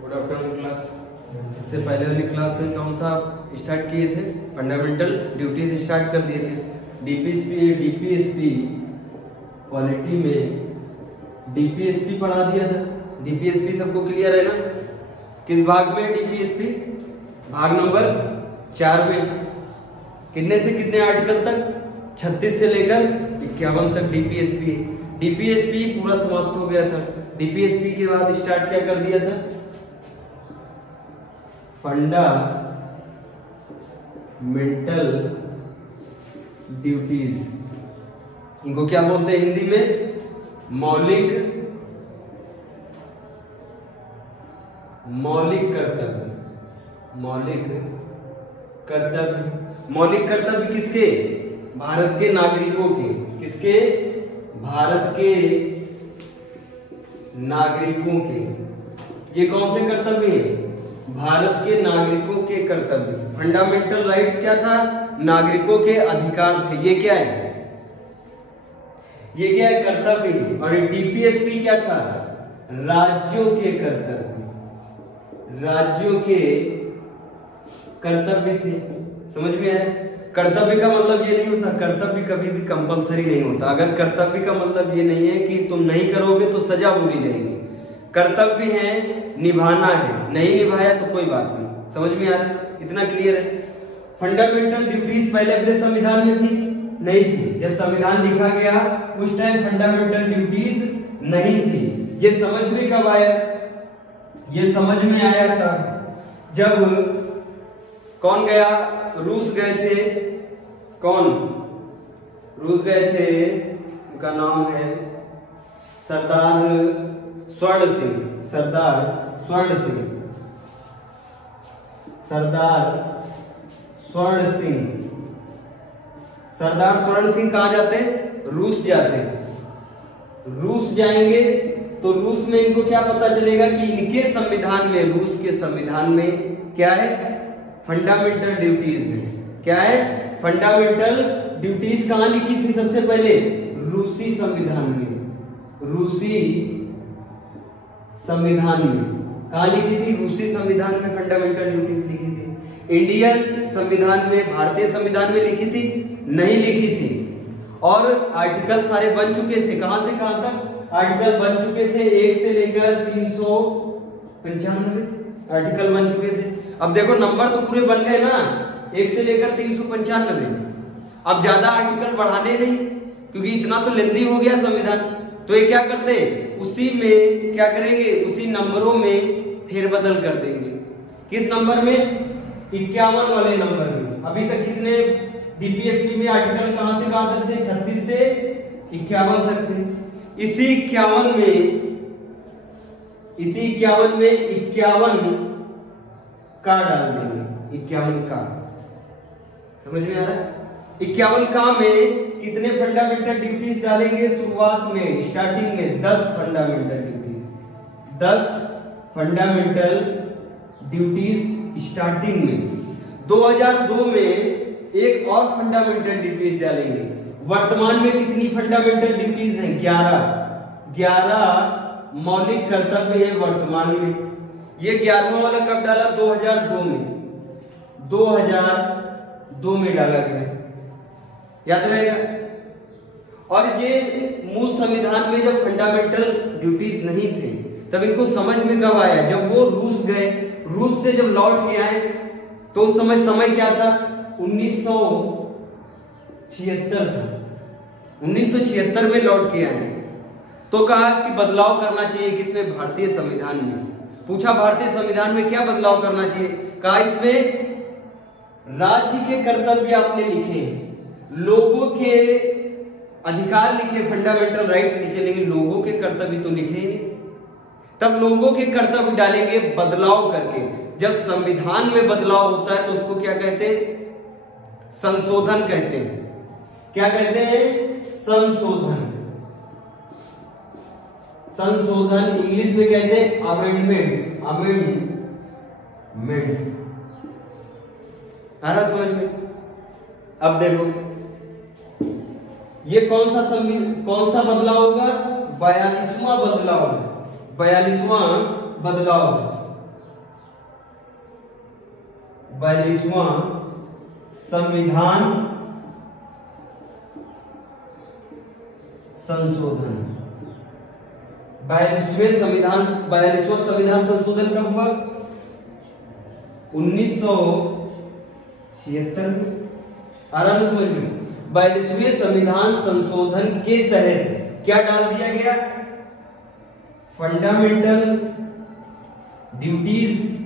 Good afternoon class. इससे पहले वाली क्लास में कौन सा स्टार्ट किए थे? फंडामेंटल ड्यूटीज स्टार्ट कर दिए थे। डीपीएसपी क्वालिटी में डीपीएसपी पढ़ा दिया था। डीपीएसपी सबको क्लियर है ना? किस भाग में डीपीएसपी? भाग नंबर 4 में। कितने से कितने आर्टिकल तक? 36 से लेकर 51 तक डीपीएसपी। डीपीएसपी पूरा समाप्त हो गया था। डीपीएसपी के बाद स्टार्ट क्या कर दिया था? Fundamental duties. इनको क्या बोलते हैं हिंदी में? मौलिक कर्तव्य। मौलिक कर्तव्य किसके? भारत के नागरिकों के। किसके? भारत के नागरिकों के। ये कौन से कर्तव्य हैं? भारत के नागरिकों के कर्तव्य। फंडामेंटल राइट्स क्या था? नागरिकों के अधिकार थे। ये क्या है? ये क्या है? कर्तव्य। और डीपीएसपी क्या था? राज्यों के कर्तव्य। राज्यों के कर्तव्य थे। समझ में आया? कर्तव्य का मतलब ये नहीं होता, कर्तव्य कभी भी कंपलसरी नहीं होता। अगर कर्तव्य का मतलब ये नहीं है कि तुम नहीं करोगे तो सजा बोली जाएगी। कर्तव्य है, निभाना है, नहीं निभाया तो कोई बात नहीं। समझ में आ रहा है? इतना क्लियर है? फंडामेंटल ड्यूटीज पहले अपने संविधान में थी? नहीं थी। जब संविधान लिखा गया उस टाइम फंडामेंटल ड्यूटीज नहीं थी। ये समझ में कब आया? ये समझ में आया था जब कौन गया? रूस गए थे। कौन रूस गए थे? उनका नाम है सरदार स्वर्ण सिंह। सरदार स्वर्ण सिंह कहाँ जाते हैं? रूस जाते हैं। रूस जाएंगे तो रूस में इनको क्या पता चलेगा कि इनके संविधान में, रूस के संविधान में क्या है? फंडामेंटल ड्यूटीज है। क्या है? फंडामेंटल ड्यूटीज कहां लिखी थी सबसे पहले? रूसी संविधान में। रूसी संविधान में कहां लिखी थी? रूसी संविधान में फंडामेंटल ड्यूटीज लिखी थी। इंडियन संविधान में, भारतीय संविधान में लिखी थी? नहीं लिखी थी। और आर्टिकल सारे बन चुके थे। कहां से कहां तक आर्टिकल बन चुके थे? 1 से लेकर 395 आर्टिकल बन चुके थे। अब देखो नंबर तो पूरे बन गए ना, 1 से लेकर 395। अब ज्यादा आर्टिकल बढ़ाने नहीं, क्योंकि इतना तो लेंदी हो गया संविधान। तो ये क्या करते? उसी में क्या करेंगे? उसी नंबरों में फेरबदल कर देंगे। किस नंबर में? 51 वाले नंबर में। अभी तक कितने डीपीएसपी में आर्टिकल कहां से कहां तक थे? 36 से 51 तक थे। इसी 51 में 51 का डाल देंगे। 51 का। समझ में आ रहा है? 51 का में कितने फंडामेंटल ड्यूटीज डालेंगे? शुरुआत में, स्टार्टिंग में 10 fundamental duties. 10 fundamental duties starting में। 2002 में एक और फंडामेंटल ड्यूटीज डालेंगे। वर्तमान में कितनी फंडामेंटल ड्यूटीज हैं? 11 मौलिक कर्तव्य है वर्तमान में। ये 11वां वाला कब डाला? 2002 में। 2002 में डाला गया। याद रहेगा? और ये मूल संविधान में जब फंडामेंटल ड्यूटीज नहीं थे तब इनको समझ में कब आया? जब वो रूस गए। रूस से जब लौट के आए तो उस समय क्या था? 1976 था। 1976 में लौट के आए तो कहा कि बदलाव करना चाहिए। किसमें? भारतीय संविधान में। पूछा भारतीय संविधान में क्या बदलाव करना चाहिए? कहा इसमें राज्य के कर्तव्य आपने लिखे, लोगों के अधिकार लिखे, फंडामेंटल राइट्स लिखे, लेकिन लोगों के कर्तव्य तो लिखे ही नहीं। तब लोगों के कर्तव्य डालेंगे बदलाव करके। जब संविधान में बदलाव होता है तो उसको क्या कहते हैं? संशोधन कहते हैं। क्या कहते हैं? संशोधन। संशोधन इंग्लिश में कहते हैं अमेंडमेंट्स। आ रहा समझ में? अब देखो ये कौन सा बदलाव होगा? 42वां बदलाव। 42वां बदलाव। 42वां संविधान संशोधन। 42वां संविधान संशोधन कब हुआ? 1976 में। आराम समझ में। 42वें संविधान संशोधन के तहत क्या डाल दिया गया? Fundamental duties.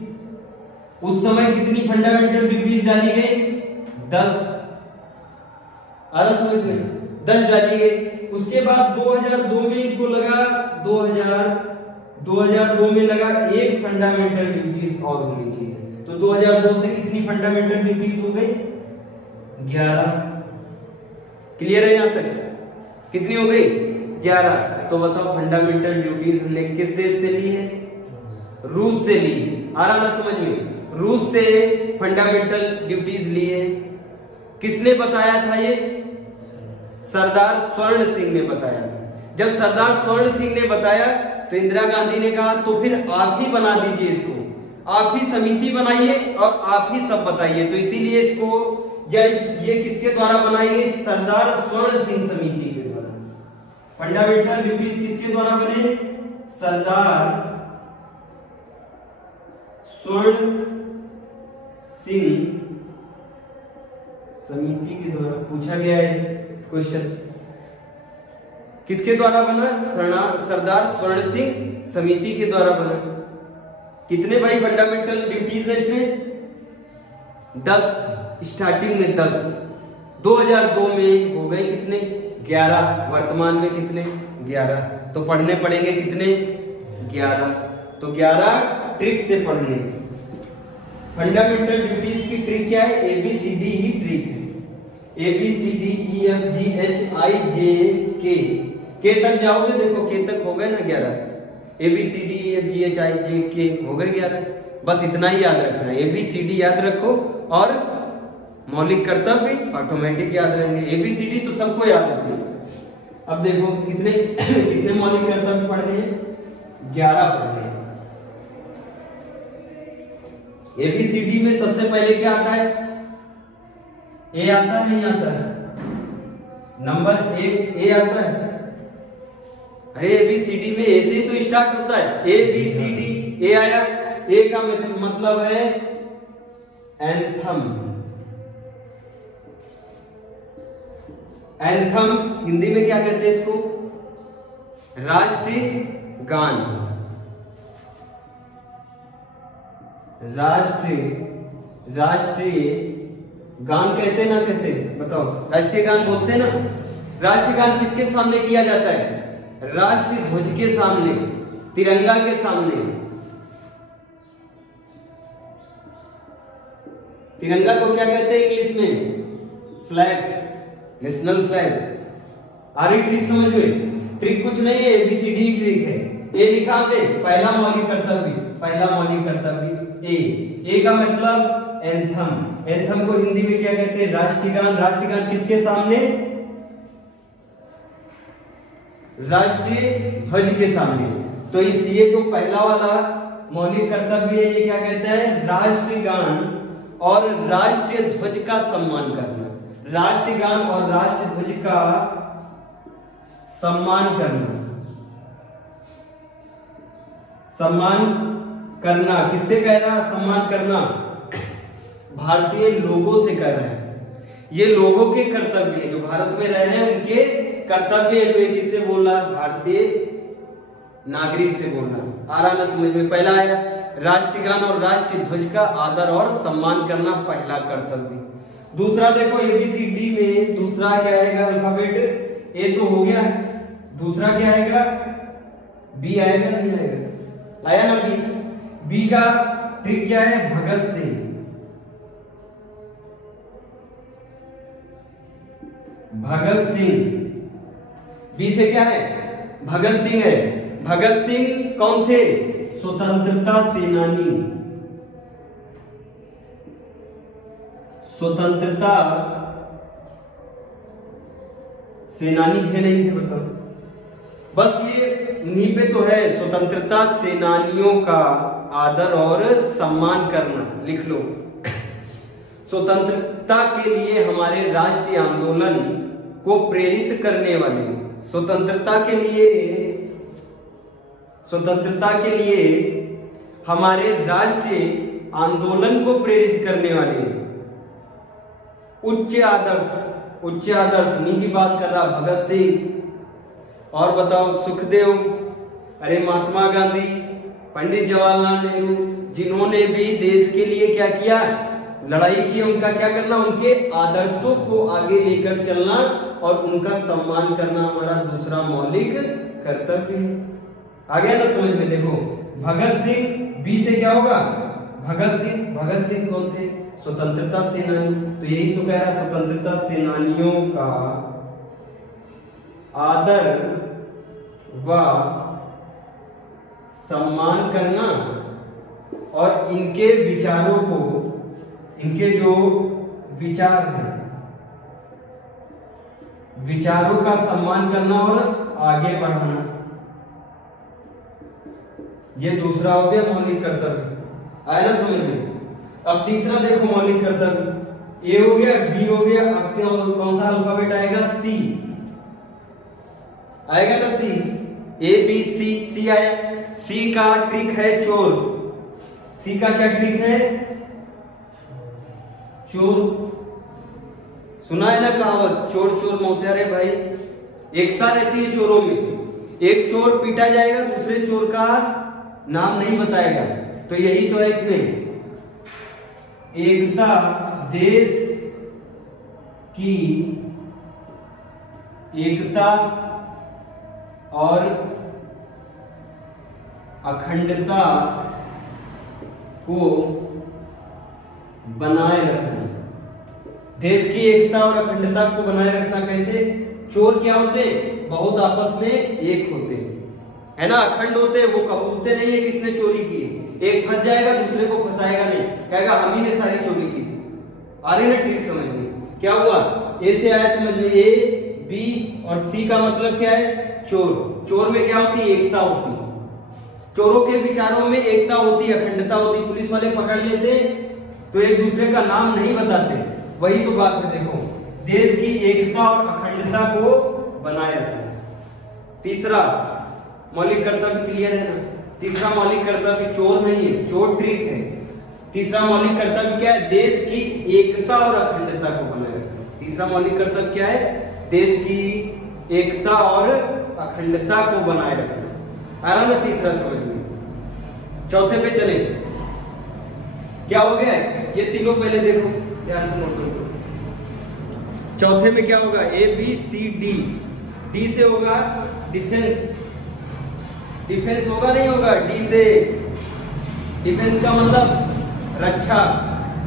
उस समय कितनी फंडामेंटल ड्यूटीज डाली गई? 10। आराम समझ में, 10 डाली गई। उसके बाद 2002 में इनको लगा 2002 में लगा एक फंडामेंटल ड्यूटीज और होनी चाहिए। तो 2002 से कितनी फंडामेंटल ड्यूटीज हो गई? 11। क्लियर है यहां तक? कितनी हो गई? 11। तो बताओ फंडामेंटल ड्यूटीज हमने किस देश से ली है? रूस से ली। आ रहा ना समझ में? रूस से फंडामेंटल ड्यूटीज ली है। किसने बताया था ये? सरदार स्वर्ण सिंह ने बताया था। जब सरदार स्वर्ण सिंह ने बताया तो इंदिरा गांधी ने कहा तो फिर आप ही बना दीजिए इसको, आप ही समिति बनाइए और आप ही सब बताइए। तो इसीलिए इसको ये किसके द्वारा बनाई गई? सरदार स्वर्ण सिंह समिति के द्वारा। फंडामेंटल ड्यूटीज किसके द्वारा बने? सरदार स्वर्ण सिंह समिति के द्वारा। पूछा गया है क्वेश्चन, किसके द्वारा बना? सरदार स्वर्ण सिंह समिति के द्वारा बना। कितने भाई फंडामेंटल ड्यूटीज है इसमें? 10। स्टार्टिंग में 10, 2002 में हो गए कितने? 11। वर्तमान में कितने? 11। तो पढ़ने पड़ेंगे कितने? 11। तो 11 ट्रिक से पढ़ने। फंडामेंटल ड्यूटीज की ट्रिक क्या है? ABCD ही ट्रिक है। ABCDEFGHIJK के तक जाओगे, देखो के तक हो गए ना 11। ABCDEFGHIJK हो गए 11। बस इतना ही याद रखना है। ABCD याद रखो और मौलिक कर्तव्य ऑटोमेटिक याद रहेंगे। ABCD तो सबको याद होती है। अब देखो कितने कितने मौलिक कर्तव्य पढ़ने हैं? 11 पढ़ने हैं। ABCD में सबसे पहले क्या आता है? ए आता है? नहीं आता है? नंबर ए आता है? अरे ABCD में ए से ही तो स्टार्ट होता है। ABCD, ए आया। ए का मतलब है एंथम। एंथम हिंदी में क्या कहते हैं इसको? राष्ट्रीय गान। राष्ट्रीय गान कहते ना कहते? बताओ। राष्ट्रीय गान बोलते ना। राष्ट्रीय गान किसके सामने किया जाता है? राष्ट्रीय ध्वज के सामने, तिरंगा के सामने। तिरंगा को क्या कहते हैं इंग्लिश में? Flag, national flag. आ रही ट्रिक समझ में? ट्रिक कुछ नहीं है, ABCD ट्रिक है। ए लिखा हमने, पहला मौलिक कर्तव्य ए का मतलब एंथम। एंथम को हिंदी में क्या कहते हैं? राष्ट्रीय गान। राष्ट्रीय गान किसके सामने? राष्ट्रीय ध्वज के सामने। तो ये जो पहला वाला मौलिक कर्तव्य है, ये क्या कहता है? राष्ट्रीय गान और राष्ट्रीय ध्वज का सम्मान करना। राष्ट्रीय गान और राष्ट्रीय ध्वज का सम्मान करना। सम्मान करना किससे कह रहा? सम्मान करना भारतीय लोगों से कह रहा है। ये लोगों के कर्तव्य है, जो भारत में रह रहे हैं उनके कर्तव्य है। तो ये किससे बोल रहा? भारतीय नागरिक से बोल रहा। आ रहा ना समझ में? पहला आया राष्ट्रीय गान और राष्ट्रीय ध्वज का आदर और सम्मान करना, पहला कर्तव्य। दूसरा देखो ABCD में दूसरा क्या आएगा? अल्फाबेट ए तो हो गया। दूसरा क्या आएगा? B आएगा? नहीं आएगा? आया ना B। B का ट्रिक क्या है? भगत सिंह। भगत सिंह। B से क्या है? भगत सिंह है। भगत सिंह कौन थे? स्वतंत्रता सेनानी। स्वतंत्रता सेनानी थे नहीं थे? बताओ। बस ये उन्हीं पे तो है। स्वतंत्रता सेनानियों का आदर और सम्मान करना, लिख लो। स्वतंत्रता के लिए हमारे राष्ट्रीय आंदोलन को प्रेरित करने वाले, स्वतंत्रता के लिए हमारे राष्ट्रीय आंदोलन को प्रेरित करने वाले उच्च आदर्श उन्हीं की बात कर रहा, भगत सिंह और बताओ सुखदेव, अरे महात्मा गांधी, पंडित जवाहरलाल नेहरू, जिन्होंने भी देश के लिए क्या किया, लड़ाई की। उनका क्या करना, उनके आदर्शों को आगे लेकर चलना और उनका सम्मान करना हमारा दूसरा मौलिक कर्तव्य है। आ गया ना समझ में? देखो भगत सिंह, बी से क्या होगा, भगत सिंह कौन थे, स्वतंत्रता सेनानी। तो यही तो कह रहा, स्वतंत्रता सेनानियों का आदर व सम्मान करना और इनके विचारों को, इनके जो विचार हैं, विचारों का सम्मान करना और आगे बढ़ाना, ये दूसरा हो गया मौलिक कर्तव्य। आया ना समझ में? अब तीसरा देखो मौलिक कर्तव्य, ए हो गया, बी हो गया, आपके कौन सा अल्फाबेट आएगा, सी आएगा ना, सी, ए बी सी आया। सी का ट्रिक है चोर। सी का क्या ट्रिक है, चोर। सुना है ना कहावत, चोर चोर मौसियार है भाई। एकता रहती है चोरों में, एक चोर पीटा जाएगा, दूसरे चोर का नाम नहीं बताएगा। तो यही तो है इसमें, एकता, देश की एकता और अखंडता को बनाए रखना। देश की एकता और अखंडता को बनाए रखना कैसे? चोर क्या होते हैं, बहुत आपस में एक होते हैं, है ना, अखंड होते हैं, वो कबूलते नहीं है किसने चोरी की। एक फंस जाएगा, दूसरे को फंसाएगा नहीं, कहेगा हम ही ने सारी चोरी की थी। आ रही ना ठीक समझ में? क्या हुआ, ए से आया समझ में, ए बी और सी का मतलब क्या है, चोर। चोर में क्या होती है, एकता होती है। चोरों के विचारों में एकता होती है, अखंडता होती है। पुलिस वाले पकड़ लेते हैं तो एक दूसरे का नाम नहीं बताते, वही तो बात है। देखो देश की एकता और अखंडता को बनाए रखना। तीसरा मौलिक कर्तव्य क्लियर है ना? तीसरा मौलिक कर्तव्य चोर नहीं है, चोर ट्रिक है। तीसरा मौलिक कर्तव्य क्या है, देश की एकता और अखंडता को बनाए रखना। तीसरा मौलिक कर्तव्य क्या है, देश की एकता और अखंडता को बनाए रखना। आ रहा ना तीसरा समझ में? चौथे पे चले, क्या हो गया, ये तीनों पहले देखो ध्यान से नोट करो। चौथे में क्या होगा, A B C D. D से होगा डिफेंस, डिफेंस होगा नहीं होगा, डी से। डिफेंस का मतलब रक्षा।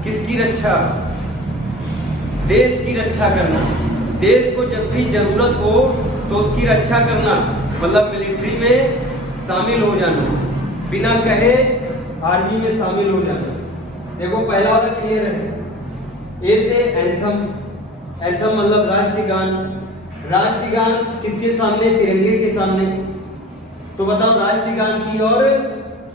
किसकी रक्षा, देश की रक्षा करना। देश को जब भी जरूरत हो तो उसकी रक्षा करना, मतलब मिलिट्री में शामिल हो जाना, बिना कहे आर्मी में शामिल हो जाना। देखो पहला वाला क्लियर है। ए से एंथम, एंथम मतलब राष्ट्रगान। राष्ट्रगान किसके सामने, तिरंगे के सामने। तो बताओ राष्ट्रगान की और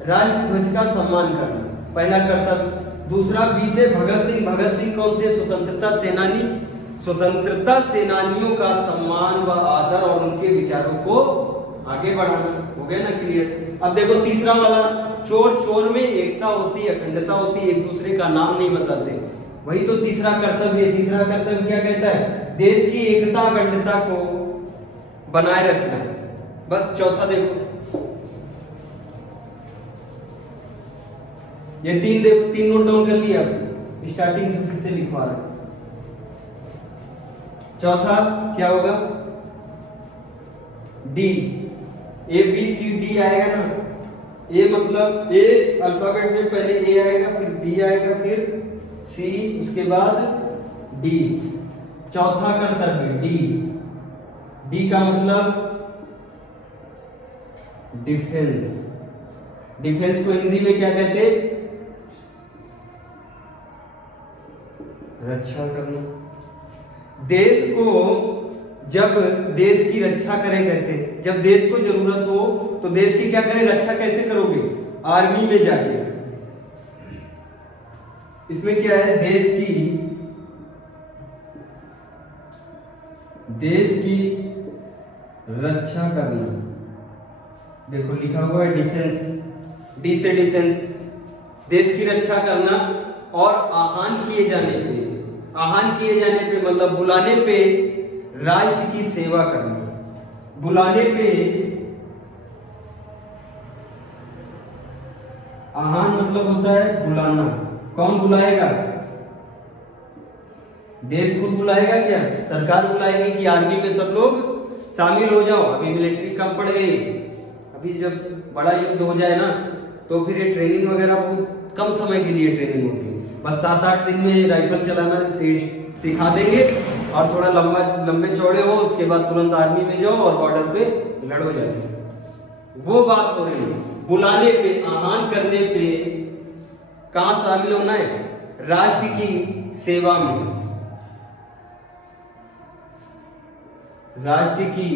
राष्ट्रध्वज का सम्मान करना पहला कर्तव्य। दूसरा बी से भगत सिंह। भगत सिंह कौन थे, स्वतंत्रता सेनानी। स्वतंत्रता सेनानियों का सम्मान व आदर और उनके विचारों को आगे बढ़ाना। हो गया ना क्लियर? अब देखो तीसरा वाला चोर। चोर में एकता होती है, अखंडता होती है, एक दूसरे का नाम नहीं बताते, वही तो तीसरा कर्तव्य है। तीसरा कर्तव्य क्या कहता है, देश की एकता अखंडता को बनाए रखना है। बस चौथा देखो, ये तीन देखो, तीन नोट डाउन कर लिया, स्टार्टिंग से फिर से लिखवा रहा है। चौथा क्या होगा, D. A B C D आएगा ना। ए मतलब ए अल्फाबेट में पहले ए आएगा, फिर बी आएगा, फिर सी, उसके बाद डी। चौथा कर्तव्य डी। डी का मतलब डिफेंस। डिफेंस को हिंदी में क्या कहते, रक्षा करना। देश को जब देश की रक्षा करें, कहते जब देश को जरूरत हो तो देश की क्या करें, रक्षा कैसे करोगे, आर्मी में जाके। इसमें क्या है, देश की रक्षा करना। देखो लिखा हुआ है डिफेंस, डी से डिफेंस, देश की रक्षा करना। और आह्वान किए जाने पे मतलब बुलाने पे राष्ट्र की सेवा करना। बुलाने पे आह्वान मतलब होता है बुलाना। कौन बुलाएगा? देश खुद बुलाएगा क्या? सरकार बुलाएगी कि आर्मी में सब लोग शामिल हो जाओ, अभी मिलिट्री कम पड़ गई, अभी जब बड़ा युद्ध हो जाए ना तो फिर ये ट्रेनिंग वगैरह बहुत कम समय के लिए ट्रेनिंग होती है, बस 7-8 दिन में राइफल चलाना सिखा देंगे और थोड़ा लंबे चौड़े हो, उसके बाद तुरंत आर्मी में जाओ और बॉर्डर पे लड़ो जाके। वो बात हो रही है। बुलाने पे, आह्वान करने पे कहां शामिल होना है? राष्ट्र की सेवा में, राष्ट्र की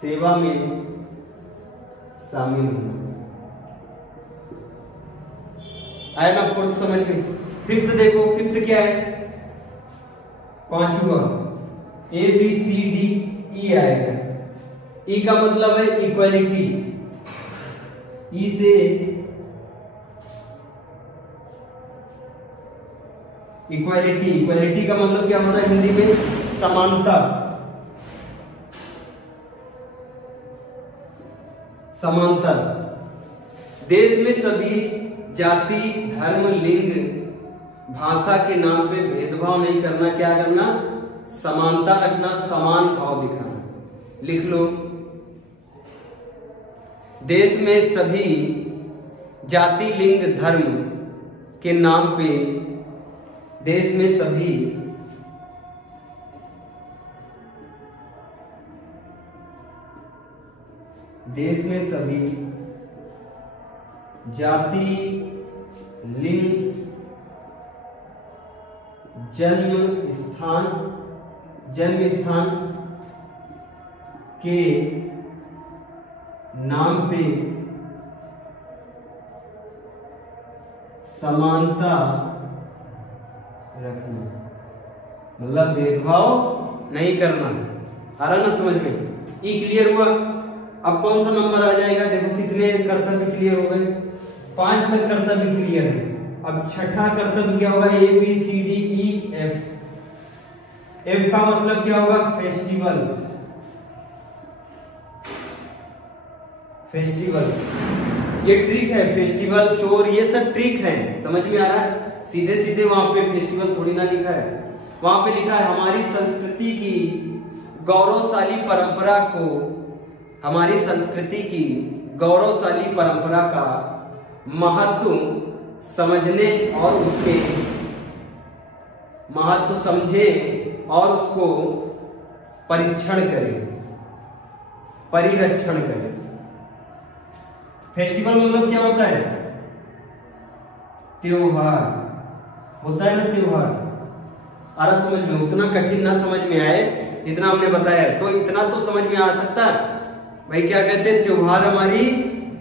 सेवा में शामिल होना। आया ना फोर्थ समझ में? फिफ्थ देखो, फिफ्थ क्या है? पांचवा ए बी सी डी ई आएगा। ई का मतलब है इक्वालिटी, ई से इक्वालिटी, इक्वालिटी का मतलब क्या होता है हिंदी में? समानता, समानता। देश में सभी जाति, धर्म, लिंग, भाषा के नाम पे भेदभाव नहीं करना। क्या करना? समानता रखना, समान भाव दिखाना। लिख लो, देश में सभी जाति, लिंग, धर्म के नाम पे, देश में सभी जाति, लिंग, जन्म स्थान के नाम पे समानता रखना, मतलब भेदभाव नहीं करना। आ रहा ना समझ में? ई क्लियर हुआ। अब कौन सा नंबर आ जाएगा? देखो कितने कर्तव्य क्लियर हो गए? 5 तक कर्तव्य क्लियर है। अब छठा कर्तव्य क्या होगा? A B C D E F. F का मतलब क्या होगा? Festival, festival. ये ट्रिक है, फेस्टिवल, चोर, ये सब ट्रिक है। समझ में आ रहा है? सीधे सीधे वहां पे फेस्टिवल थोड़ी ना लिखा है, वहां पे लिखा है हमारी संस्कृति की गौरवशाली परंपरा को, हमारी संस्कृति की गौरवशाली परंपरा का महत्व समझने और उसके महत्व समझे और उसको परिरक्षण करें। फेस्टिवल मतलब क्या होता है? त्योहार होता है ना, त्योहार। आरा समझ में? उतना कठिन ना समझ में आए जितना हमने बताया, तो इतना तो समझ में आ सकता है भाई। क्या कहते हैं? त्योहार हमारी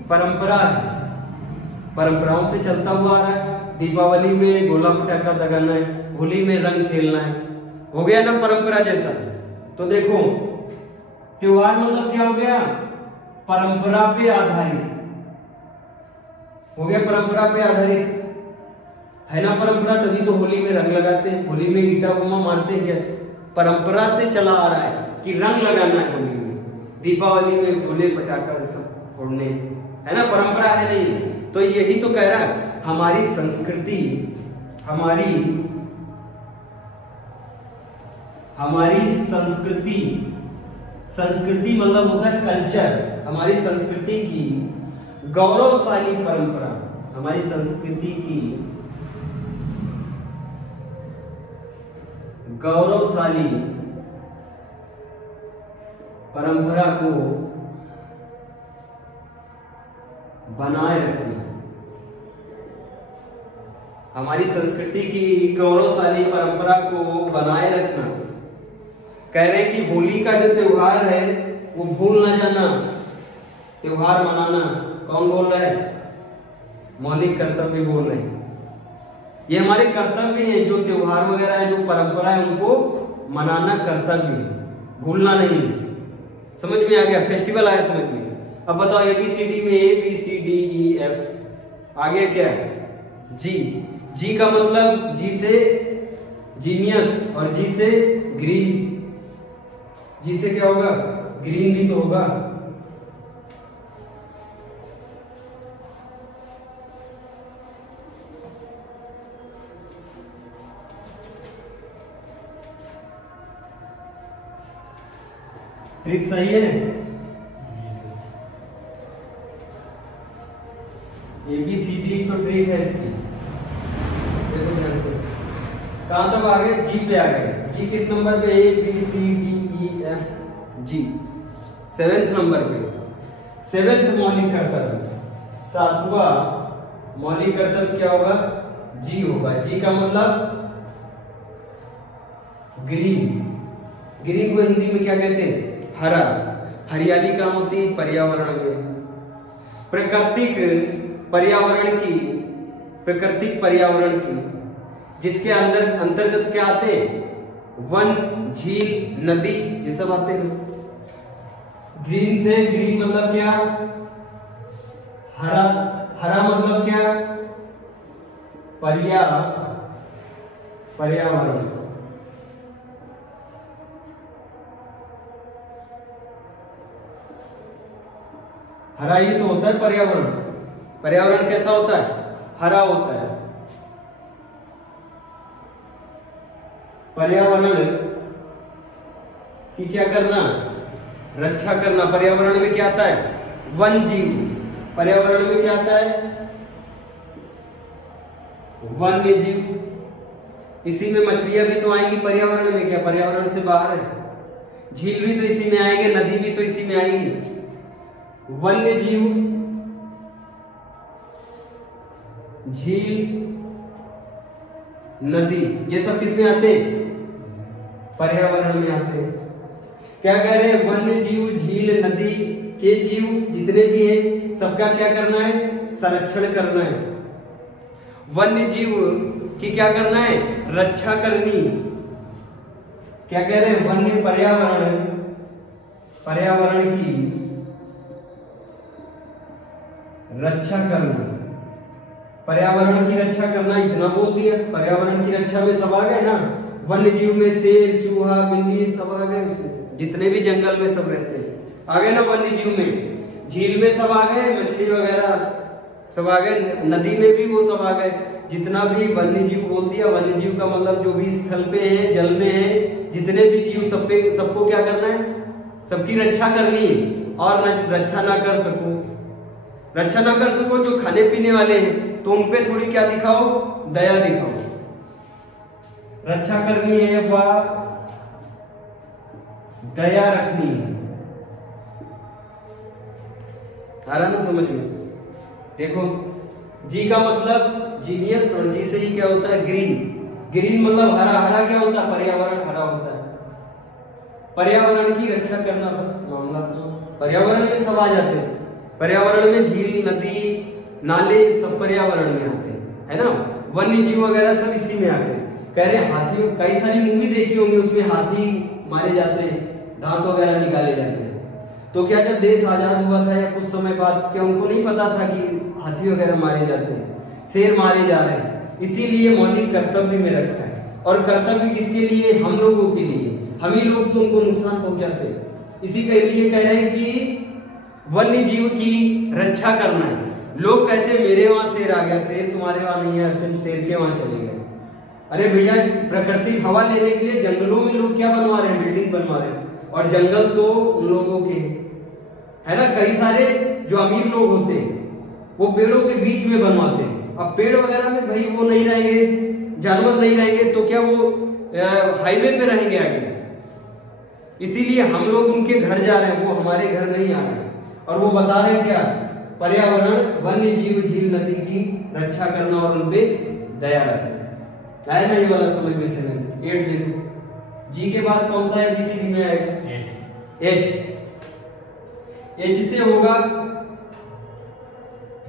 परंपरा है, परंपराओं से चलता हुआ आ रहा है। दीपावली में गोला पटाखा दगाना है, होली में रंग खेलना है, हो गया ना परंपरा जैसा। तो देखो त्योहार मतलब क्या हो गया? परंपरा पे आधारित हो गया, परंपरा पे आधारित है ना परंपरा, तभी तो होली में रंग लगाते हैं, होली में ईटा गुमा मारते हैं। क्या परंपरा से चला आ रहा है कि रंग लगाना है होली में, दीपावली में गोले पटाखा सब फोड़ने, है ना, परंपरा है नहीं। तो यही तो कह रहा है हमारी संस्कृति, हमारी संस्कृति मतलब होता है कल्चर। हमारी संस्कृति की गौरवशाली परंपरा, हमारी संस्कृति की गौरवशाली परंपरा को बनाए रखना। हमारी संस्कृति की गौरवशाली परंपरा को बनाए रखना। कह रहे हैं कि होली का जो त्योहार है वो भूल ना जाना, त्योहार मनाना। कौन बोल रहा है? मौलिक कर्तव्य बोल रहे हैं। ये हमारे कर्तव्य हैं, जो त्योहार वगैरह है, जो परंपरा है, उनको मनाना कर्तव्य है, भूलना नहीं है। समझ में आ गया? फेस्टिवल आया समझ में। अब बताओ ABCD में ABCDEF, आगे क्या है? जी। जी का मतलब जी से जीनियस और जी से ग्रीन। जी से क्या होगा? ग्रीन भी तो होगा। ट्रिक सही है? ABCD तो ट्रिक है इसकी। देखो ध्यान से, कहां तक आ गए? जी पे आ गए। जी किस नंबर पे? ABCDEF जी, 7th नंबर पे। 7th मौलिक कर्तव्य, 7वां मौलिक कर्तव्य क्या होगा? जी होगा। जी का मतलब ग्रीन। ग्रीन को हिंदी में क्या कहते हैं? हरा। हरियाली कहाँ होती है? पर्यावरण में। प्राकृतिक पर्यावरण की जिसके अंतर्गत क्या आते हैं? वन, झील, नदी, ये सब आते हैं। ग्रीन से, ग्रीन मतलब क्या? हरा। हरा मतलब क्या? पर्यावरण। हरा ही तो होता है पर्यावरण। पर्यावरण कैसा होता है? हरा होता है। पर्यावरण की क्या करना? रक्षा करना। पर्यावरण में क्या आता है? वन जीव। पर्यावरण में क्या आता है? वन्य जीव। इसी में मछलियां भी तो आएंगी पर्यावरण में, क्या पर्यावरण से बाहर है? झील भी तो इसी में आएंगे, नदी भी तो इसी में आएंगी। वन्य जीव, झील, नदी, ये सब किसमें आते हैं? पर्यावरण में आते हैं। क्या कह रहे हैं? वन्य जीव, झील, नदी के जीव जितने भी हैं, सबका क्या करना है? संरक्षण करना है। वन्य जीव की क्या करना है? रक्षा करनी। क्या कह रहे हैं? वन्य पर्यावरण की रक्षा करना। पर्यावरण की रक्षा करना, इतना बोल दिया। पर्यावरण की रक्षा में सब आ गए ना। वन्य जीव में शेर, चूहा, बिल्ली सब आ गए उसमें, जितने भी जंगल में सब रहते हैं आ गए ना वन्य जीव में। झील में सब आ गए, मछली वगैरह सब आ गए। नदी में भी वो सब आ गए। जितना भी वन्य जीव बोल दिया। वन्य जीव का मतलब जो भी स्थल पे है, जल में है, जितने भी जीव सबको क्या करना है? सबकी रक्षा करनी है। और रक्षा ना कर सको जो खाने पीने वाले हैं, तो उनपे थोड़ी क्या दिखाओ? दया दिखाओ। रक्षा करनी है व दया रखनी है। आ रहा ना समझ में? देखो, जी का मतलब जीनियस और जी से ही क्या होता है? ग्रीन। ग्रीन मतलब हरा। हरा क्या होता है? पर्यावरण हरा होता है। पर्यावरण की रक्षा करना, बस मामला समझो। पर्यावरण में सब आ जाते हैं। पर्यावरण में झील, नदी, नाले सब पर्यावरण में आते हैं, है ना। वन्य जीव वगैरह सब इसी में आते हैं। कह रहे हाथी, कई सारी मूवी देखी होंगी, उसमें हाथी मारे जाते हैं, दांत वगैरह निकाले जाते हैं। तो क्या जब देश आजाद हुआ था या कुछ समय बाद, क्या उनको नहीं पता था कि हाथी वगैरह मारे जाते हैं, शेर मारे जा रहे हैं? इसीलिए मौलिक कर्तव्य में रखा है। और कर्तव्य किसके लिए? हम लोगों के लिए। हम ही लोग तो उनको नुकसान पहुंचाते हैं। इसी के लिए कह रहे हैं कि वन्य जीव की रक्षा करना है। लोग कहते हैं मेरे वहां शेर आ गया, शेर तुम्हारे वहां नहीं है, तुम शेर के वहां चले गए। अरे भैया, प्राकृतिक हवा लेने के लिए जंगलों में लोग क्या बनवा रहे हैं? बिल्डिंग बनवा रहे हैं। और जंगल तो उन लोगों के है ना। कई सारे जो अमीर लोग होते हैं वो पेड़ों के बीच में बनवाते हैं। अब पेड़ वगैरह में भाई वो नहीं रहेंगे, जानवर नहीं रहेंगे, तो क्या वो हाईवे पे रहेंगे आगे? इसीलिए हम लोग उनके घर जा रहे हैं, वो हमारे घर नहीं आ रहे हैं। और वो बता रहे हैं क्या? पर्यावरण, वन्य जीव, झील, नदी की रक्षा करना और उनपे दया रखना। आया ना ये वाला समझ में? 8 जी के बाद कौन सा ABCD में आएगा? H से होगा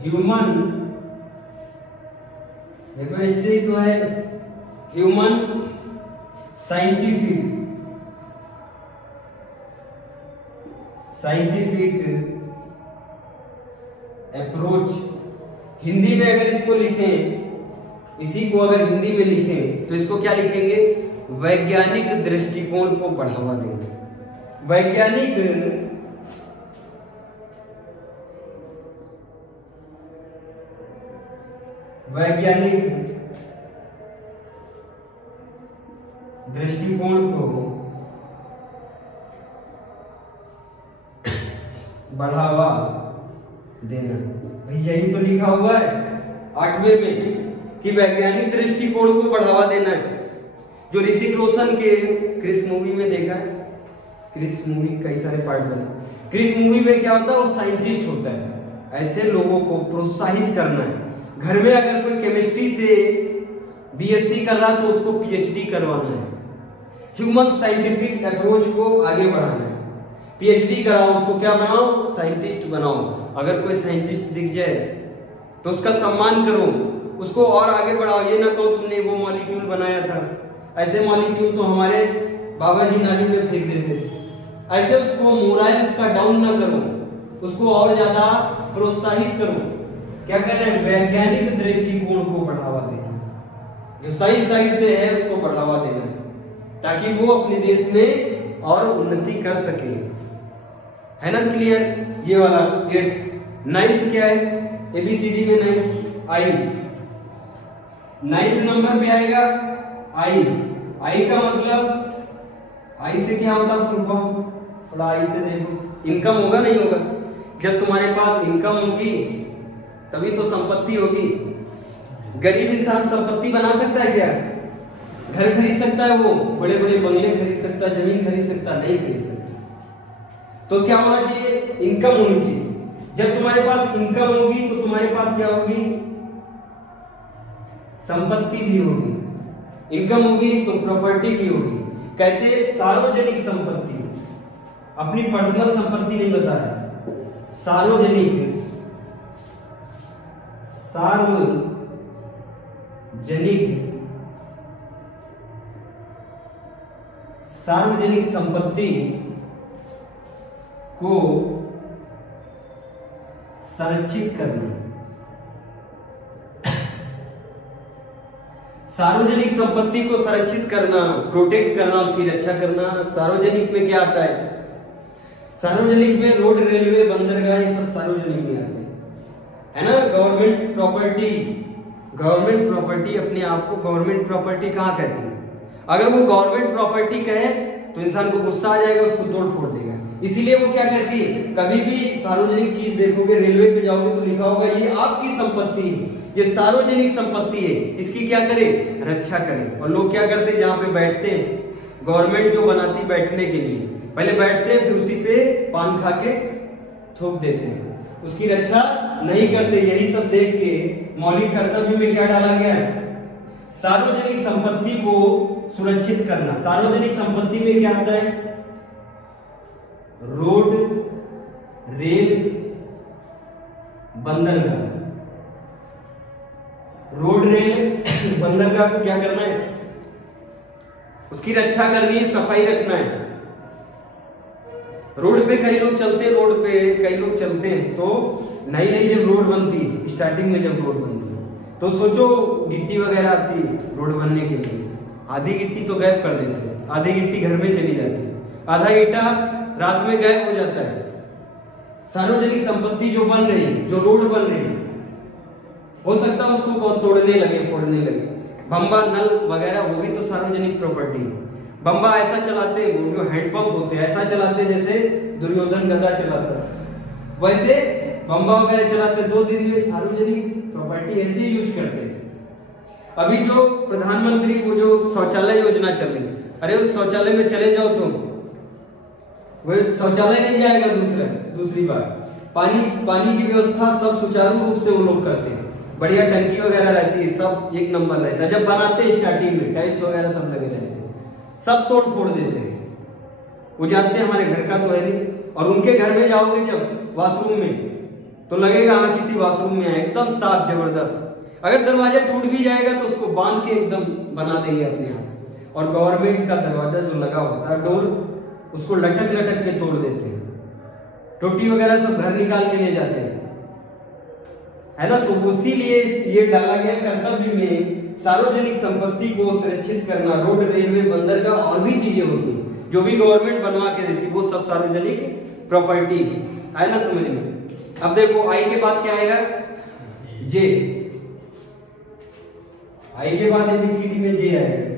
ह्यूमन देखो इससे ही तो है ह्यूमन साइंटिफिक अप्रोच। हिंदी में अगर इसको लिखें, इसी को अगर हिंदी में लिखें तो इसको क्या लिखेंगे? वैज्ञानिक दृष्टिकोण को बढ़ावा देंगे। वैज्ञानिक दृष्टिकोण को बढ़ावा देना। भाई यही तो लिखा हुआ है 8वें में कि वैज्ञानिक दृष्टिकोण को बढ़ावा देना है। जो ऋतिक रोशन के क्रिस मूवी में देखा है, क्रिस मूवी कई सारे पार्ट बने। क्रिस मूवी में क्या होता है? वो साइंटिस्ट होता है। ऐसे लोगों को प्रोत्साहित करना है। घर में अगर कोई केमिस्ट्री से बीएससी कर रहा तो उसको पीएचडी करवाना है। ह्यूमन साइंटिफिक अप्रोच को आगे बढ़ाना है। पीएचडी कराओ, उसको क्या बनाओ? साइंटिस्ट बनाओ। अगर कोई साइंटिस्ट दिख जाए तो उसका सम्मान करो, उसको और आगे बढ़ाओ। ये ना कहो तुमने वो मॉलिक्यूल बनाया था, ऐसे मॉलिक्यूल तो हमारे बाबा जी नाली में फेंक देते थे। ऐसे उसको मोरल उसका डाउन ना करो, उसको और ज्यादा प्रोत्साहित करो। क्या कर रहे हैं? वैज्ञानिक दृष्टिकोण को बढ़ावा देना, जो साइंस साइड से है उसको बढ़ावा देना है, ताकि वो अपने देश में और उन्नति कर सके। है ना क्लियर? ये वाला 8th। 9th क्या है? एबीसीडी में 9 आई। 9th नंबर पे आएगा आई। आई का मतलब, आई से क्या होता है फुल फॉर्म? थोड़ा आई से देखो। इनकम होगा नहीं होगा? जब तुम्हारे पास इनकम होगी तभी तो संपत्ति होगी। गरीब इंसान संपत्ति बना सकता है क्या? घर खरीद सकता है? वो बड़े बड़े बंगले खरीद सकता है, जमीन खरीद सकता? नहीं खरीद सकता। तो क्या होना चाहिए? इनकम होनी चाहिए। जब तुम्हारे पास इनकम होगी तो तुम्हारे पास क्या होगी? संपत्ति भी होगी। इनकम होगी तो प्रॉपर्टी भी होगी। कहते हैं सार्वजनिक संपत्ति, अपनी पर्सनल संपत्ति नहीं बता रहा, सार्वजनिक संपत्ति को संरक्षित करना। सार्वजनिक संपत्ति को संरक्षित करना, प्रोटेक्ट करना, उसकी रक्षा करना। सार्वजनिक में क्या आता है? सार्वजनिक में रोड, रेलवे, बंदरगाह, ये सब सार्वजनिक में आते हैं, है ना। गवर्नमेंट प्रॉपर्टी अपने आप को गवर्नमेंट प्रॉपर्टी कहाँ कहती है? अगर वो गवर्नमेंट प्रॉपर्टी कहे तो इंसान को गुस्सा आ जाएगा, उसको तोड़ फोड़ देगा। इसीलिए वो क्या करती है? कभी भी सार्वजनिक चीज देखोगे, रेलवे पे जाओगे तो लिखा होगा ये आपकी संपत्ति है, ये सार्वजनिक संपत्ति है, इसकी क्या करें? रक्षा करें। और लोग क्या करते हैं? जहां पे बैठते हैं, गवर्नमेंट जो बनाती बैठने के लिए, पहले बैठते हैं फिर उसी पे पान खा के थूक देते हैं, उसकी रक्षा नहीं करते। यही सब देख के मौलिक कर्तव्य में क्या डाला गया है? सार्वजनिक संपत्ति को सुरक्षित करना। सार्वजनिक संपत्ति में क्या आता है? रोड, रेल, बंदरगाह। रोड, रेल, बंदरगाह को क्या करना है? उसकी रक्षा करनी है, सफाई रखना है। रोड पे कई लोग चलते हैं, तो नई जब रोड बनती, स्टार्टिंग में जब रोड बनती तो सोचो गिट्टी वगैरह आती रोड बनने के लिए, आधी गिट्टी तो गायब कर देते हैं, आधी गिट्टी घर में चली जाती है, आधा ईटा रात में गायब हो जाता है। सार्वजनिक संपत्ति जो बन रही है, जो रोड बन रही है, हो सकता है उसको तोड़ने लगे, फोड़ने लगे। बम्बा, नल वगैरह वो भी तो सार्वजनिक प्रॉपर्टी है। बम्बा ऐसा चलाते हैं, वो जो हैंडपंप होते हैं ऐसा चलाते जैसे दुर्योधन गदा चलाता, वैसे बम्बा वगैरह चलाते। 2 दिन में सार्वजनिक प्रॉपर्टी ऐसे ही यूज करते हैं। अभी जो प्रधानमंत्री वो जो शौचालय योजना चल रही है, अरे उस शौचालय में चले जाओ तुम, वो शौचालय नहीं जाएगा दूसरी बार। पानी की व्यवस्था सब सुचारू रूप से वो लोग करते हैं, बढ़िया टंकी वगैरह रहती है, सब एक नंबर रहता है। जब बनाते हैं स्टार्टिंग में टाइल्स वगैरह सब लगे रहते हैं, सब तोड़ फोड़ देते हैं। वो जानते हैं हमारे घर का तो है नहीं। और उनके घर में जाओगे जब वॉशरूम में, तो लगेगा हाँ किसी वॉशरूम में है, एकदम साफ जबरदस्त। अगर दरवाजा टूट भी जाएगा तो उसको बांध के एकदम बना देंगे अपने आप। और गवर्नमेंट का दरवाजा जो लगा होता है डोर, उसको लटक लटक के तोड़ देते हैं, टोटी वगैरह सब घर निकाल के ले जाते हैं, है ना। तो उसीलिए ये डाला गया कर्तव्य में सार्वजनिक संपत्ति को सुरक्षित करना। रोड, रेलवे, बंदरगाह और भी चीजें होती जो भी गवर्नमेंट बनवा के देती, वो सब सार्वजनिक प्रॉपर्टी है ना, समझ में। अब देखो आई के बाद क्या आएगा, जे। आई के बाद एबीसीडी में जे आएगा।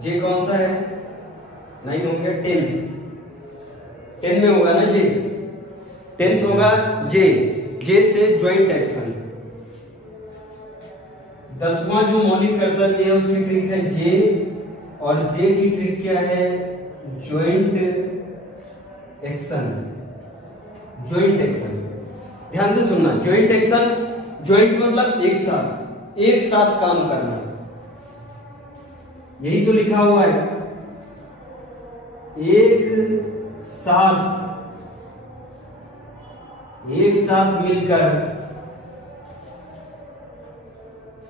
जे कौन सा है, 9 हो गया, 10 में होगा ना जे, 10th होगा जे। जे से ज्वाइंट एक्शन। 10वां जो मौलिक कर्तव्य है उसकी ट्रिक है जे, और जे की ट्रिक क्या है, ज्वाइंट एक्शन। ज्वाइंट एक्शन ध्यान से सुनना, ज्वाइंट एक्शन, ज्वाइंट मतलब एक साथ काम करना, यही तो लिखा हुआ है, एक साथ मिलकर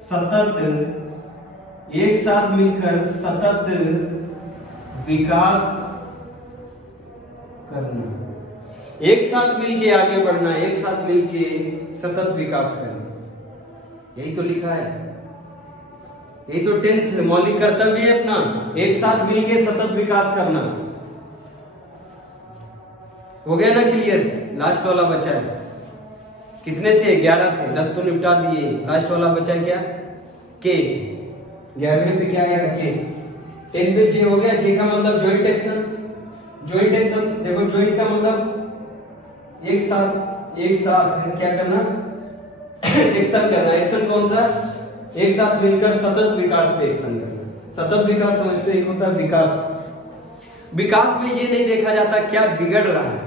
सतत विकास करना, एक साथ मिलके आगे बढ़ना, एक साथ मिलके सतत विकास करना, यही तो लिखा है, यही तो 10th मौलिक कर्तव्य है अपना, एक साथ मिलके सतत विकास करना। हो गया ना क्लियर। लास्ट वाला बचा है, कितने थे, 11 थे, 10 तो निपटा दिए, लास्ट वाला बचा क्या, के। 11वें पे क्या आएगा, के। 10 पे जे हो गया, जे का मतलब ज्वाइंट एक्शन। ज्वाइंट एक्शन देखो, ज्वाइंट का मतलब एक साथ क्या करना, एक्शन करना। एक्शन कौन सा, एक साथ मिलकर सतत विकास पे एक्शन करना। सतत विकास समझते हो, एक होता है विकास। विकास में ये नहीं देखा जाता क्या बिगड़ रहा है,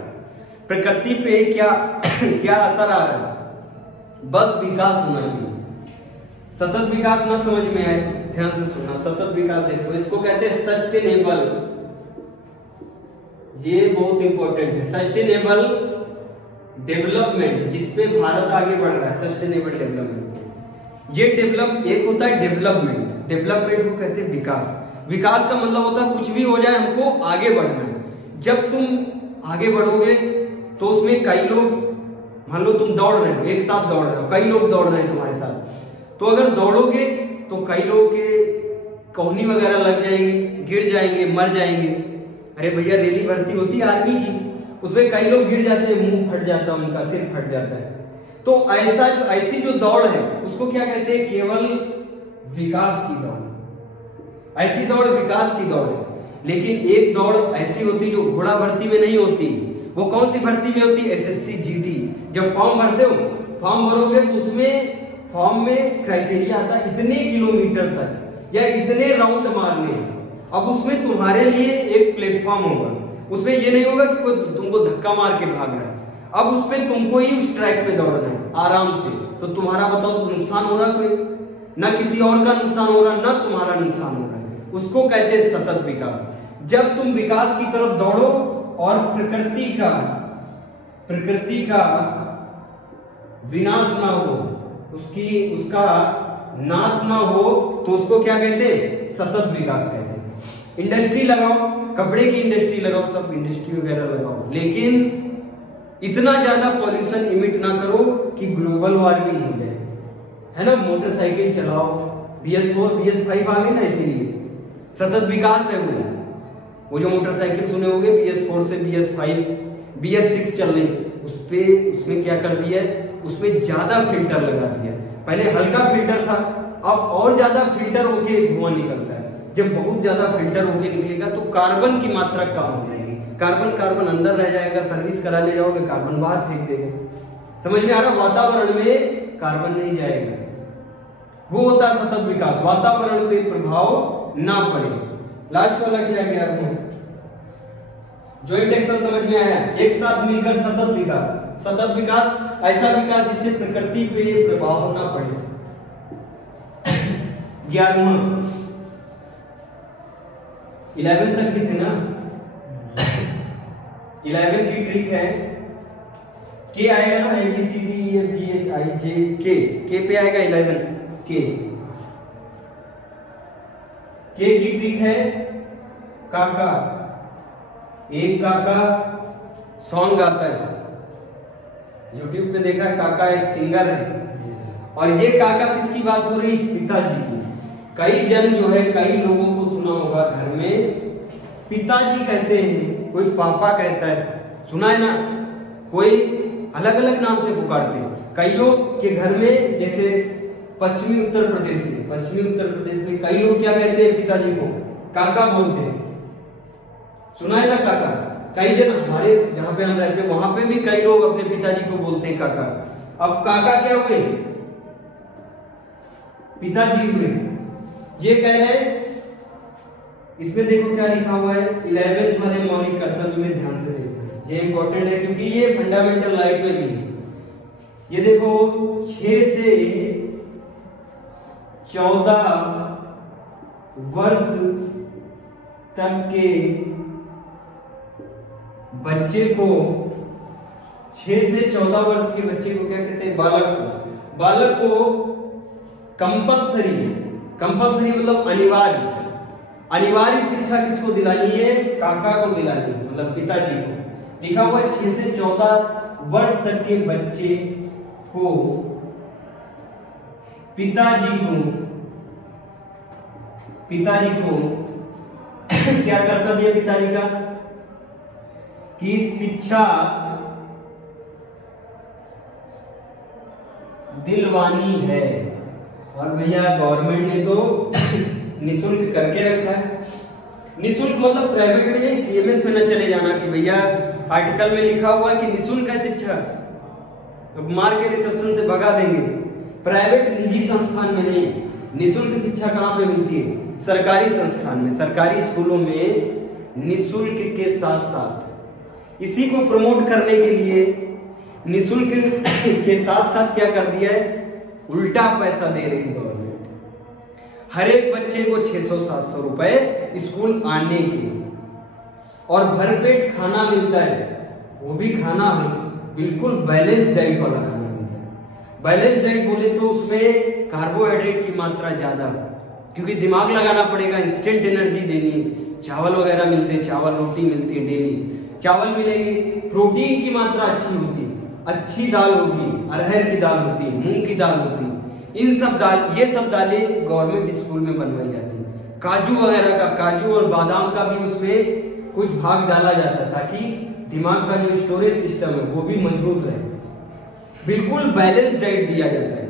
प्रकृति पे क्या क्या असर आ रहा है, बस विकास होना चाहिए। सतत विकास ना समझ में आए तो ध्यान से सुनना, सतत विकास है तो इसको कहते हैं सस्टेनेबल। ये बहुत इंपॉर्टेंट है, सस्टेनेबल डेवलपमेंट, जिसपे भारत आगे बढ़ रहा है, सस्टेनेबल डेवलपमेंट। ये एक होता है डेवलपमेंट, डेवलपमेंट को कहते हैं विकास। विकास का मतलब होता है कुछ भी हो जाए हमको आगे बढ़ना है। जब तुम आगे बढ़ोगे तो उसमें कई लोग, मान लो तुम दौड़ रहे हो, एक साथ दौड़ रहे हो, कई लोग दौड़ रहे हैं तुम्हारे साथ, तो अगर दौड़ोगे तो कई लोगों के कोहनी वगैरह लग जाएगी, गिर जाएंगे, मर जाएंगे। अरे भैया रेली भर्ती होती है आर्मी की, उसमें कई लोग गिर जाते हैं, मुंह फट जाता है उनका, सिर फट जाता है। तो ऐसी जो दौड़ है उसको क्या कहते हैं, केवल विकास की दौड़। ऐसी दौड़ विकास की दौड़ है। लेकिन एक दौड़ ऐसी होती जो घोड़ा भर्ती में नहीं होती। वो कौन सी भर्ती में होती, एसएससी जीडी। जब फॉर्म भरते हो, फॉर्म भरोगे तो उसमें फॉर्म में क्राइटेरिया आता है इतने किलोमीटर तक या इतने राउंड मारने। अब उसमें तुम्हारे लिए एक प्लेटफॉर्म होगा, उसमें ये नहीं होगा कि कोई तुमको धक्का मार के भाग रहा है। अब उसमें तुमको ही उस ट्रैक पे दौड़ना है आराम से। तो तुम्हारा बताओ नुकसान हो रहा कोई, ना किसी और का नुकसान हो रहा, ना तुम्हारा नुकसान हो रहा है। उसको कहते हैं सतत विकास। जब तुम विकास की तरफ दौड़ो और प्रकृति का विनाश ना हो, उसका नाश ना हो, तो उसको क्या कहते हैं, सतत विकास कहते हैं। इंडस्ट्री लगाओ, कपड़े की इंडस्ट्री लगाओ, सब इंडस्ट्री वगैरह लगाओ, लेकिन इतना ज्यादा पॉल्यूशन इमिट ना करो कि ग्लोबल वार्मिंग हो जाए, है ना। मोटरसाइकिल चलाओ, BS4 BS5 आ गए ना, इसीलिए सतत विकास है वो जो मोटरसाइकिल सुने होंगे BS4 से BS5 BS6 चल रही, उसमें क्या कर दिया है, उसमें ज्यादा फिल्टर लगा दिया। पहले हल्का फिल्टर था, अब और ज्यादा फिल्टर होके धुआं निकलता है। जब बहुत ज्यादा फिल्टर होके निकलेगा तो कार्बन की मात्रा कम हो जाएगी, कार्बन अंदर रह जाएगा, सर्विस कराने जाओगे कार्बन बाहर फेंक देगा। समझ में आ रहा, वातावरण में कार्बन नहीं जाएगा। वो होता है सतत विकास, वातावरण पे प्रभाव ना पड़े। लास्ट वाला क्या गया, ज्वाइंट एक्शन समझ में आया, एक साथ मिलकर सतत विकास। सतत विकास ऐसा विकास जिससे प्रकृति पे प्रभाव ना पड़े। 11 तक ही थे ना, 11 की ट्रिक है, के आएगा ना, ABCDEFGHIJ के पे आएगा 11 के की ट्रिक है काका। एक काका सॉन्ग गाता है, YouTube पे देखा, काका एक सिंगर है, और ये काका किसकी बात हो रही? पिताजी की। कई जन जो है, कई लोगों को सुना होगा घर में पिताजी कहते हैं, कोई पापा कहता है, सुना है ना, कोई अलग अलग नाम से पुकारते हैं। कईयों के घर में, जैसे पश्चिमी उत्तर प्रदेश में कई लोग क्या कहते हैं पिताजी को? काका बोलते हैं, सुना है ना काका। कई जन हमारे जहां पे हम रहते हैं वहां पे भी कई लोग अपने पिताजी को बोलते हैं काका। अब काका क्या हुए? पिताजी हुए। ये कह रहे हैं, इसमें देखो क्या लिखा हुआ है, 11th वाले मौलिक कर्तव्य में ध्यान से देखना, ये इंपॉर्टेंट है क्योंकि ये फंडामेंटल राइट में भी है। ये देखो 6 से 14 वर्ष तक के बच्चे को, 6 से 14 वर्ष के बच्चे को क्या कहते हैं? बालक को कंपल्सरी मतलब अनिवार्य शिक्षा किसको दिलानी है? काका को दिलानी है, मतलब पिताजी को। लिखा हुआ है 6 से 14 वर्ष तक के बच्चे को पिताजी को क्या कर्तव्य है पिताजी का? कि शिक्षा दिलवानी है। और भैया गवर्नमेंट ने तो निःशुल्क करके रखा है। निःशुल्क मतलब प्राइवेट में नहीं, CMS में न चले जाना कि भैया आर्टिकल में लिखा हुआ है कि निःशुल्क है शिक्षा, अब मार के रिसेप्शन से भगा देंगे। प्राइवेट निजी संस्थान में नहीं, निःशुल्क शिक्षा कहाँ पे मिलती है? सरकारी संस्थान में, सरकारी स्कूलों में निःशुल्क के साथ साथ, इसी को प्रमोट करने के लिए निःशुल्क के साथ साथ क्या कर दिया है? उल्टा पैसा दे रही गवर्नमेंट। हर एक बच्चे को 600-700 रुपए स्कूल आने के, और भरपेट खाना मिलता है, वो भी खाना बिल्कुल बैलेंस डाइट वाला खाना मिलता है। बैलेंस डाइट बोले तो उसमें कार्बोहाइड्रेट की मात्रा ज्यादा, क्योंकि दिमाग लगाना पड़ेगा, इंस्टेंट एनर्जी देनी है। चावल वगैरह मिलते हैं, चावल रोटी मिलती है डेली, चावल मिलेंगे। प्रोटीन की मात्रा अच्छी होती है, अच्छी दाल होगी, अरहर की दाल होती है, मूंग की दाल होती है, इन सब दाल, ये सब दालें गवर्नमेंट स्कूल में बनवाई जाती है। काजू वगैरह का, काजू और बादाम का भी उसमें कुछ भाग डाला जाता है ताकि दिमाग का जो स्टोरेज सिस्टम है वो भी मजबूत रहे। बिल्कुल बैलेंस डाइट दिया जाता है,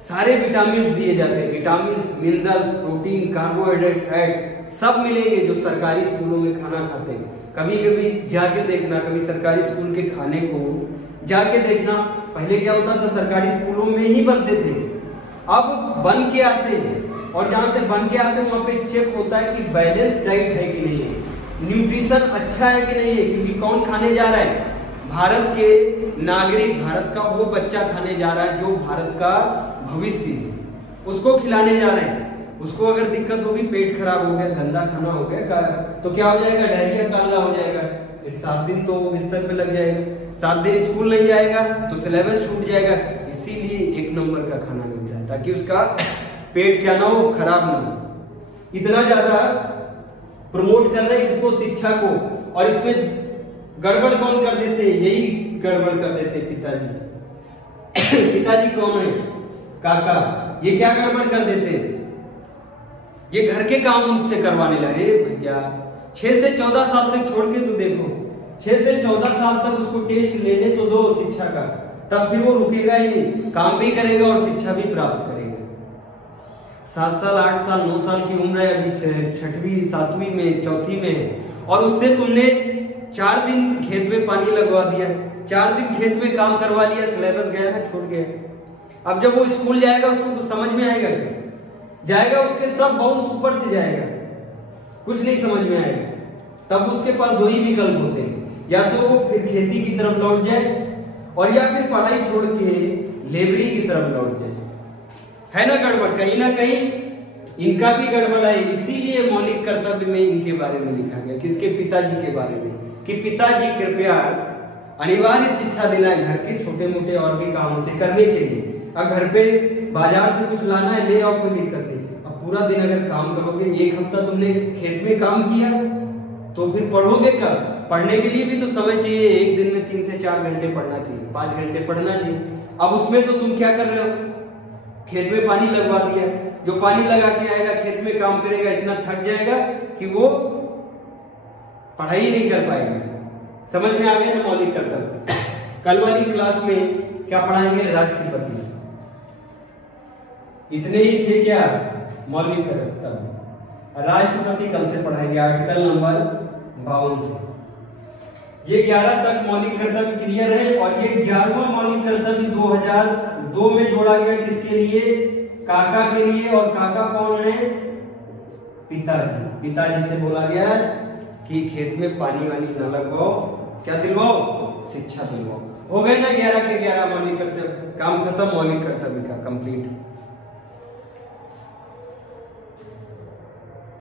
सारे विटामिन दिए जाते हैं, vitamin, minerals, protein, carbohydrate, fat सब मिलेंगे जो सरकारी स्कूलों में खाना खाते हैं। कभी कभी जाके देखना, कभी सरकारी स्कूल के खाने को जाके देखना, पहले क्या होता था सरकारी स्कूलों में ही बनते थे, अब बन के आते हैं, और जहां से बन के आते हैं वहां पे चेक होता है कि बैलेंस डाइट है कि नहीं है, न्यूट्रिशन अच्छा है कि नहीं है, क्योंकि कौन खाने जा रहा है? भारत के नागरिक, भारत का वो बच्चा खाने जा रहा है जो भारत का भविष्य है, उसको खिलाने जा रहे हैं। उसको अगर दिक्कत होगी, पेट खराब हो गया, गंदा खाना हो गया, तो क्या हो जाएगा? डायरिया, काला हो जाएगा, फिर 7 दिन तो बिस्तर पे लग जाएगा, 7 दिन स्कूल नहीं जाएगा तो सिलेबस छूट जाएगा। इसीलिए 1 नंबर का खाना मिलता है ताकि उसका पेट क्या ना हो, खराब ना हो। इतना ज्यादा प्रमोट कर रहे हैं इसको, शिक्षा को, और इसमें गड़बड़ कौन कर देते हैं? यही गड़बड़ कर देते हैं पिताजी। पिताजी कौन है? काका। ये क्या गड़बड़ कर देते हैं? ये घर के काम उनसे करवाने लगे। भैया 6 से 14 साल तक छोड़ के तो देखो, 6 से 14 साल तक उसको टेस्ट लेने तो दो शिक्षा का, तब फिर वो रुकेगा ही नहीं, काम भी करेगा और शिक्षा भी प्राप्त करेगा। 7 साल, 8 साल, 9 साल की उम्र है, अभी 6वीं, 7वीं में, 4थी में है, और उससे तुमने 4 दिन खेत में पानी लगवा दिया, 4 दिन खेत में काम करवा लिया, सिलेबस गया ना, छूट गया। अब जब वो स्कूल जाएगा उसको कुछ समझ में आएगा क्या? जाएगा उसके सब बाउंस ऊपर से जाएगा, कुछ नहीं समझ में आएगा। तब उसके पास 2 ही विकल्प होते हैं, या तो वो फिर खेती की तरफ लौट जाए, और या फिर पढ़ाई छोड़ के लेबरी की तरफ लौट जाए। है ना गड़बड़? कहीं ना कहीं इनका भी गड़बड़ है, इसीलिए मौलिक कर्तव्य में इनके बारे में लिखा गया, किसके? पिताजी के बारे में, कि पिताजी कृपया अनिवार्य शिक्षा दिलाएं, घर के छोटे मोटे और भी काम होते करने चाहिए। अब घर पे बाजार से कुछ लाना है, ले आओ, कोई दिक्कत नहीं। अब पूरा दिन अगर काम करोगे, एक हफ्ता तुमने खेत में काम किया, तो फिर पढ़ोगे कब? पढ़ने के लिए भी तो समय चाहिए। एक दिन में 3 से 4 घंटे पढ़ना चाहिए, 5 घंटे पढ़ना चाहिए। अब उसमें तो तुम क्या कर रहे हो? खेत में पानी लगवा दिया। जो पानी लगा के आएगा, खेत में काम करेगा, इतना थक जाएगा कि वो पढ़ाई नहीं कर पाएगा। समझ में आ गया ना मौलिक कर्तव्य? कल वाली क्लास में क्या पढ़ाएंगे? राष्ट्रपति। इतने ही थे क्या मौलिक कर्तव्य? राष्ट्रपति कल से पढ़ाएंगे, आर्टिकल नंबर 52 से। ये 11 तक मौलिक कर्तव्य क्लियर है। और ये 11वां मौलिक कर्तव्य 2002 में जोड़ा गया। किसके लिए? काका के लिए। और काका कौन है? पिताजी। पिताजी से बोला गया कि खेत में पानी वानी न लगवाओ, क्या दिलवाओ? शिक्षा दिलवाओ। हो गए ना 11 के 11 मौलिक कर्तव्य। काम खत्म मौलिक कर्तव्य का, कंप्लीट।